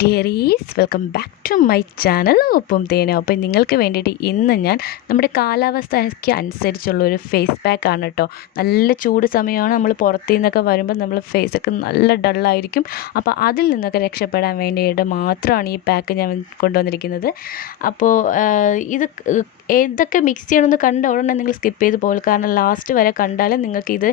ഡിയറീസ്, welcome back to my channel ഉപ്പും തേനും. അപ്പോൾ നിങ്ങൾക്ക് വേണ്ടിയിട്ട് ഇന്ന് ഞാൻ നമ്മുടെ കാലാവസ്ഥയ്ക്ക് അനുസരിച്ചുള്ളൊരു ഫേസ് പാക്കാണ് കേട്ടോ. നല്ല ചൂട് സമയമാണ്, നമ്മൾ പുറത്തു നിന്നൊക്കെ വരുമ്പോൾ നമ്മൾ ഫേസൊക്കെ നല്ല ഡള്ളായിരിക്കും. അപ്പോൾ അതിൽ നിന്നൊക്കെ രക്ഷപ്പെടാൻ വേണ്ടിയിട്ട് മാത്രമാണ് ഈ പാക്ക് ഞാൻ കൊണ്ടുവന്നിരിക്കുന്നത്. അപ്പോൾ ഇത് ഏതൊക്കെ മിക്സ് ചെയ്യണമെന്ന് കണ്ട ഉടനെ നിങ്ങൾ സ്കിപ്പ് ചെയ്ത് പോകും, കാരണം ലാസ്റ്റ് വരെ കണ്ടാലും നിങ്ങൾക്ക് ഇത്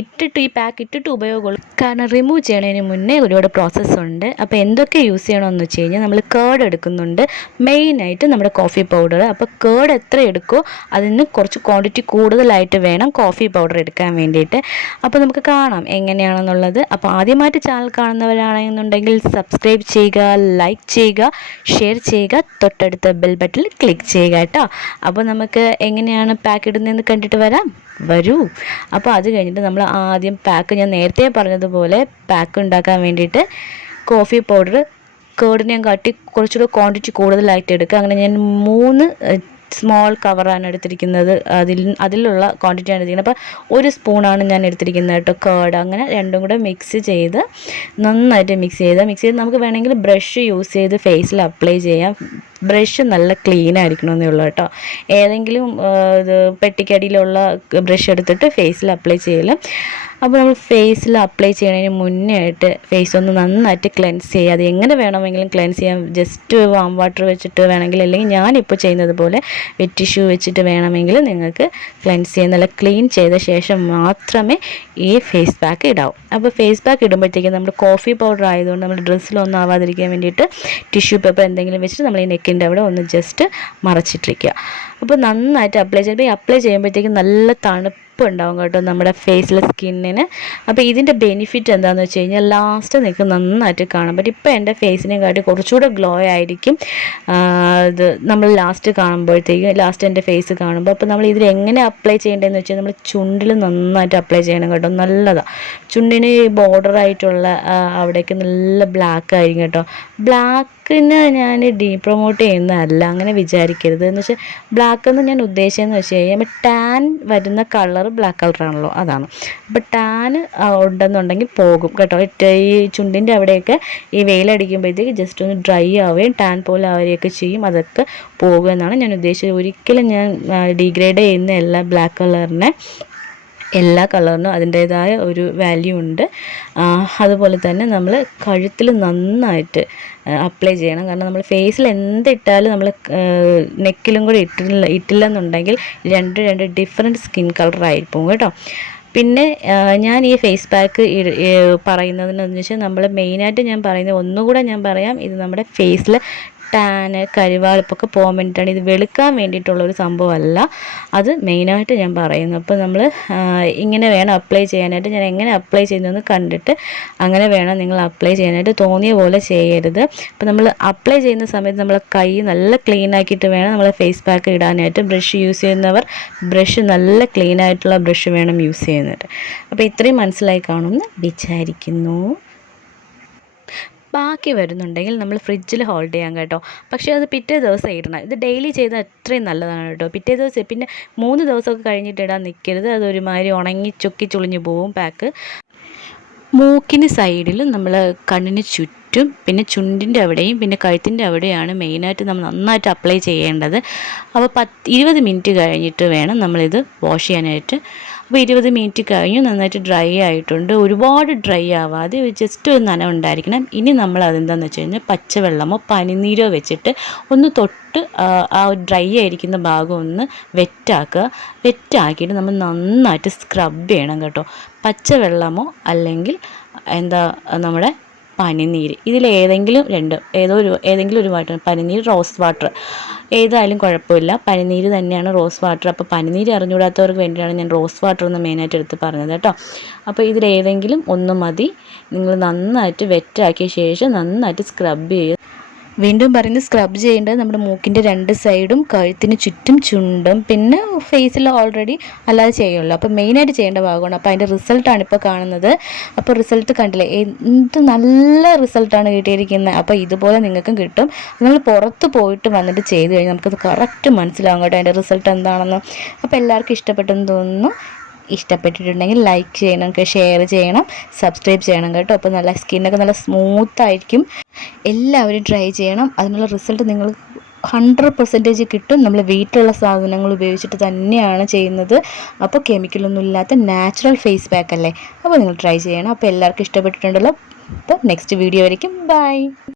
ഇട്ടിട്ട് ഈ പാക്ക് ഇട്ടിട്ട് ഉപയോഗമുള്ളൂ. കാരണം റിമൂവ് ചെയ്യണതിന് മുന്നേ ഒരുപാട് പ്രോസസ്സുണ്ട്. അപ്പോൾ എന്തൊക്കെ യൂസ് ചെയ്യണമെന്ന് വെച്ച് കഴിഞ്ഞാൽ നമ്മൾ കേർഡ് എടുക്കുന്നുണ്ട്, മെയിനായിട്ട് നമ്മുടെ കോഫി പൗഡർ. അപ്പോൾ കേർഡ് എത്ര എടുക്കുമോ അതിന് കുറച്ച് ക്വാണ്ടിറ്റി കൂടുതലായിട്ട് വേണം കോഫി പൗഡർ എടുക്കാൻ വേണ്ടിയിട്ട്. അപ്പോൾ നമുക്ക് കാണാം എങ്ങനെയാണെന്നുള്ളത്. അപ്പോൾ ആദ്യമായിട്ട് ചാനൽ കാണുന്നവരാണെന്നുണ്ടെങ്കിൽ സബ്സ്ക്രൈബ് ചെയ്യുക, ലൈക്ക് ചെയ്യുക, ഷെയർ ചെയ്യുക, തൊട്ടടുത്ത ബെൽ ബട്ടണിൽ ക്ലിക്ക് ചെയ്യുക കേട്ടോ. അപ്പോൾ നമുക്ക് എങ്ങനെയാണ് പാക്ക് ഇടുന്നതെന്ന് കണ്ടിട്ട് വരൂ. അപ്പോൾ അത് കഴിഞ്ഞിട്ട് നമ്മൾ ആദ്യം പാക്ക്, ഞാൻ നേരത്തെ പറഞ്ഞതുപോലെ പാക്ക് ഉണ്ടാക്കാൻ വേണ്ടിയിട്ട് കോഫി പൗഡർ കേർഡിനെ കാട്ടി കുറച്ചുകൂടെ ക്വാണ്ടിറ്റി കൂടുതലായിട്ട് എടുക്കുക. അങ്ങനെ ഞാൻ 3 സ്മോൾ കവറാണ് എടുത്തിരിക്കുന്നത്. അതിലുള്ള ക്വാണ്ടിറ്റിയാണ് എടുത്തിരിക്കുന്നത്. അപ്പോൾ 1 സ്പൂണാണ് ഞാൻ എടുത്തിരിക്കുന്നത് കേട്ടോ കേർഡ്. അങ്ങനെ രണ്ടും കൂടെ മിക്സ് ചെയ്ത് നന്നായിട്ട് മിക്സ് ചെയ്ത് നമുക്ക് വേണമെങ്കിൽ ബ്രഷ് യൂസ് ചെയ്ത് ഫേസിൽ അപ്ലൈ ചെയ്യാം. ബ്രഷ് നല്ല ക്ലീൻ ആയിരിക്കണമെന്നേ ഉള്ളൂ കേട്ടോ. ഏതെങ്കിലും പെട്ടിക്കടിയിലുള്ള ബ്രഷ് എടുത്തിട്ട് ഫേസിൽ അപ്ലൈ ചെയ്യല്. അപ്പോൾ നമ്മൾ ഫേസിൽ അപ്ലൈ ചെയ്യുന്നതിന് മുന്നേ ആയിട്ട് ഫേസ് ഒന്ന് നന്നായിട്ട് ക്ലെൻസ് ചെയ്യുക. അത് എങ്ങനെ വേണമെങ്കിലും ക്ലെൻസ് ചെയ്യാം. ജസ്റ്റ് വാം വാട്ടർ വെച്ചിട്ട് വേണമെങ്കിൽ, അല്ലെങ്കിൽ ഞാനിപ്പോൾ ചെയ്യുന്നത് പോലെ വെറ്റ് ടിഷ്യൂ വെച്ചിട്ട് വേണമെങ്കിൽ നിങ്ങൾക്ക് ക്ലെൻസ് ചെയ്യാൻ. നല്ല ക്ലീൻ ചെയ്ത ശേഷം മാത്രമേ ഈ ഫേസ് പാക്ക് ഇടാവൂ. അപ്പോൾ ഫേസ് പാക്ക് ഇടുമ്പോഴത്തേക്കും നമ്മൾ കോഫി പൗഡർ ആയതുകൊണ്ട് നമ്മൾ ഡ്രസ്സിലൊന്നും ആവാതിരിക്കാൻ വേണ്ടിയിട്ട് ടിഷ്യൂ പേപ്പർ എന്തെങ്കിലും വെച്ചിട്ട് നമ്മൾ ഈ നെക്കിൻ്റെ അവിടെ ഒന്ന് ജസ്റ്റ് മറച്ചിട്ടിരിക്കുക. അപ്പോൾ നന്നായിട്ട് അപ്ലൈ ചെയ്യുമ്പോൾ അപ്ലൈ ചെയ്യുമ്പോഴത്തേക്കും നല്ല തണുപ്പ് ഉണ്ടാവും കേട്ടോ നമ്മുടെ ഫേസിലെ സ്കിന്നിന്. അപ്പോൾ ഇതിൻ്റെ ബെനിഫിറ്റ് എന്താണെന്ന് വെച്ച് കഴിഞ്ഞാൽ ലാസ്റ്റ് നിങ്ങൾക്ക് നന്നായിട്ട് കാണാൻ പറ്റും. ഇപ്പോൾ എൻ്റെ ഫേസിനെ കാട്ടി കുറച്ചുകൂടെ ഗ്ലോ ആയിരിക്കും ഇത് നമ്മൾ ലാസ്റ്റ് കാണുമ്പോഴത്തേക്കും, ലാസ്റ്റ് എൻ്റെ ഫേസ് കാണുമ്പോൾ. അപ്പോൾ നമ്മൾ ഇതിൽ എങ്ങനെ അപ്ലൈ ചെയ്യേണ്ടതെന്ന് വെച്ചാൽ നമ്മൾ ചുണ്ടിൽ നന്നായിട്ട് അപ്ലൈ ചെയ്യണം കേട്ടോ. നല്ലതാണ്. ചുണ്ടിന് ബോർഡറായിട്ടുള്ള അവിടേക്ക് നല്ല ബ്ലാക്ക് ആയിരിക്കും കേട്ടോ. ബ്ലാക്കിന് ഞാൻ പ്രൊമോട്ട് ചെയ്യുന്നതല്ല, അങ്ങനെ വിചാരിക്കരുത്. എന്ന് വെച്ചാൽ ബ്ലാക്ക് എന്ന് ഞാൻ ഉദ്ദേശിച്ചതെന്ന് വെച്ച് കഴിഞ്ഞാൽ ടാൻ വരുന്ന കളർ ബ്ലാക്ക് കളറാണല്ലോ, അതാണ്. അപ്പോൾ ടാൻ ഉണ്ടെന്നുണ്ടെങ്കിൽ പോകും കേട്ടോ. ഈ ചുണ്ടിൻ്റെ അവിടെയൊക്കെ ഈ വെയിലടിക്കുമ്പോഴത്തേക്ക് ജസ്റ്റ് ഒന്ന് ഡ്രൈ ആവുകയും ടാൻ പോലെ ആവുകയൊക്കെ ചെയ്യും. അതൊക്കെ പോകുമെന്നാണ് ഞാൻ ഉദ്ദേശിച്ചത്. ഒരിക്കലും ഞാൻ ഡീഗ്രേഡ് ചെയ്യുന്ന എല്ലാ കളറിനും അതിൻ്റേതായ ഒരു വാല്യൂ ഉണ്ട്. അതുപോലെ തന്നെ നമ്മൾ കഴുത്തിൽ നന്നായിട്ട് അപ്ലൈ ചെയ്യണം. കാരണം നമ്മൾ ഫേസിൽ എന്തിട്ടാലും നമ്മൾ നെക്കിലും കൂടി ഇട്ടില്ലെന്നുണ്ടെങ്കിൽ രണ്ട് ഡിഫറെൻറ്റ് സ്കിൻ കളറായിരിക്കും കേട്ടോ. പിന്നെ ഞാൻ ഈ ഫേസ് പാക്ക് പറയുന്നതെന്ന് വെച്ചാൽ നമ്മൾ മെയിനായിട്ട് ഞാൻ പറയുന്നത് ഒന്നുകൂടെ ഞാൻ പറയാം, ഇത് നമ്മുടെ ഫേസിൽ ടാന് കരിവാളിപ്പൊക്കെ പോകാൻ വേണ്ടിയിട്ടാണ്. ഇത് വെളുക്കാൻ വേണ്ടിയിട്ടുള്ളൊരു സംഭവമല്ല, അത് മെയിനായിട്ട് ഞാൻ പറയുന്നു. അപ്പോൾ നമ്മൾ ഇങ്ങനെ വേണം അപ്ലൈ ചെയ്യാനായിട്ട്. ഞാൻ എങ്ങനെ അപ്ലൈ ചെയ്യുന്നതെന്ന് കണ്ടിട്ട് അങ്ങനെ വേണം നിങ്ങൾ അപ്ലൈ ചെയ്യാനായിട്ട്. തോന്നിയ പോലെ ചെയ്യരുത്. അപ്പോൾ നമ്മൾ അപ്ലൈ ചെയ്യുന്ന സമയത്ത് നമ്മൾ കൈ നല്ല ക്ലീൻ ആക്കിയിട്ട് വേണം നമ്മൾ ഫേസ് പാക്ക് ഇടാനായിട്ട്. ബ്രഷ് യൂസ് ചെയ്യുന്നവർ ബ്രഷ് നല്ല ക്ലീൻ ആയിട്ടുള്ള ബ്രഷ് വേണം യൂസ് ചെയ്യുന്നത്. അപ്പോൾ ഇത്രയും മനസ്സിലായി കാണുമെന്ന് വിചാരിക്കുന്നു. ബാക്കി വരുന്നുണ്ടെങ്കിൽ നമ്മൾ ഫ്രിഡ്ജിൽ ഹോൾഡ് ചെയ്യാം കേട്ടോ. പക്ഷേ അത് പിറ്റേ ദിവസം ഇടണം. ഇത് ഡെയിലി ചെയ്താൽ അത്രയും നല്ലതാണ് കേട്ടോ. പിറ്റേ ദിവസം പിന്നെ 3 ദിവസമൊക്കെ കഴിഞ്ഞിട്ട് ഇടാൻ നിൽക്കരുത്. അതൊരുമാതിരി ഉണങ്ങി ചുക്കി ചുളിഞ്ഞു പോവും പാക്ക്. മൂക്കിന് സൈഡിലും നമ്മൾ കണ്ണിന് ചുറ്റും പിന്നെ ചുണ്ടിൻ്റെ അവിടെയും പിന്നെ കഴുത്തിൻ്റെ അവിടെയാണ് മെയിനായിട്ട് നമ്മൾ നന്നായിട്ട് അപ്ലൈ ചെയ്യേണ്ടത്. അപ്പോൾ 20 മിനിറ്റ് കഴിഞ്ഞിട്ട് വേണം നമ്മളിത് വാഷ് ചെയ്യാനായിട്ട്. അപ്പോൾ 20 മിനിറ്റ് കഴിഞ്ഞു, നന്നായിട്ട് ഡ്രൈ ആയിട്ടുണ്ട്. ഒരുപാട് ഡ്രൈ ആവാതെ ജസ്റ്റ് ഒരു നനവ് ഉണ്ടായിരിക്കണം. ഇനി നമ്മൾ അതെന്താണെന്ന് വെച്ച് കഴിഞ്ഞാൽ പച്ചവെള്ളമോ പനിനീരോ വെച്ചിട്ട് ഒന്ന് തൊട്ട് ആ ഡ്രൈ ആയിരിക്കുന്ന ഭാഗം ഒന്ന് വെറ്റാക്കിയിട്ട് നമ്മൾ നന്നായിട്ട് സ്ക്രബ് ചെയ്യണം കേട്ടോ. പച്ചവെള്ളമോ അല്ലെങ്കിൽ നമ്മുടെ പനിനീര്, ഇതിലേതെങ്കിലും ഏതെങ്കിലും ഒരു വാട്ടർ, പനിനീര്, റോസ് വാട്ടർ, ഏതായാലും കുഴപ്പമില്ല. പനിനീര് തന്നെയാണ് റോസ് വാട്ടർ. അപ്പോൾ പനിനീര് അറിഞ്ഞുകൂടാത്തവർക്ക് വേണ്ടിയാണ് ഞാൻ റോസ് വാട്ടർ എന്ന് മെയിനായിട്ട് എടുത്ത് പറഞ്ഞത് കേട്ടോ. അപ്പോൾ ഇതിലേതെങ്കിലും ഒന്ന് മതി. നിങ്ങൾ നന്നായിട്ട് വെറ്റാക്കിയ ശേഷം നന്നായിട്ട് സ്ക്രബ് ചെയ്യുക. വീണ്ടും പറയുന്നത്, സ്ക്രബ് ചെയ്യേണ്ടത് നമ്മുടെ മൂക്കിൻ്റെ 2 സൈഡും കഴുത്തിന് ചുറ്റും ചുണ്ടും പിന്നെ ഫേസിൽ ഓൾറെഡി അല്ലാതെ ചെയ്യുമല്ലോ. അപ്പോൾ മെയിനായിട്ട് ചെയ്യേണ്ട ഭാഗമാണ്. അപ്പോൾ അതിൻ്റെ റിസൾട്ടാണ് ഇപ്പോൾ കാണുന്നത്. അപ്പോൾ റിസൾട്ട് കണ്ടില്ലേ, എന്ത് നല്ല റിസൾട്ടാണ് കിട്ടിയിരിക്കുന്നത്. അപ്പോൾ ഇതുപോലെ നിങ്ങൾക്കും കിട്ടും. നിങ്ങൾ പുറത്ത് പോയിട്ട് വന്നിട്ട് ചെയ്ത് കഴിഞ്ഞാൽ നമുക്കത് കറക്റ്റ് മനസ്സിലാകും കേട്ടോ അതിൻ്റെ റിസൾട്ട് എന്താണെന്ന്. അപ്പോൾ എല്ലാവർക്കും ഇഷ്ടപ്പെട്ടെന്ന് തോന്നുന്നു. ഇഷ്ടപ്പെട്ടിട്ടുണ്ടെങ്കിൽ ലൈക്ക് ചെയ്യണം, ഷെയർ ചെയ്യണം, സബ്സ്ക്രൈബ് ചെയ്യണം കേട്ടോ. അപ്പോൾ നല്ല സ്കിന്നൊക്കെ നല്ല സ്മൂത്തായിരിക്കും. എല്ലാവരും ട്രൈ ചെയ്യണം. അതിനുള്ള റിസൾട്ട് നിങ്ങൾ 100% കിട്ടും. നമ്മൾ വീട്ടിലുള്ള സാധനങ്ങൾ ഉപയോഗിച്ചിട്ട് തന്നെയാണ് ചെയ്യുന്നത്. അപ്പോൾ കെമിക്കലൊന്നും ഇല്ലാത്ത നാച്ചുറൽ ഫേസ് പാക്ക് അല്ലേ. അപ്പോൾ നിങ്ങൾ ട്രൈ ചെയ്യണം. അപ്പോൾ എല്ലാവർക്കും ഇഷ്ടപ്പെട്ടിട്ടുണ്ടല്ലോ. അപ്പോൾ നെക്സ്റ്റ് വീഡിയോ വരയ്ക്കും. ബൈ.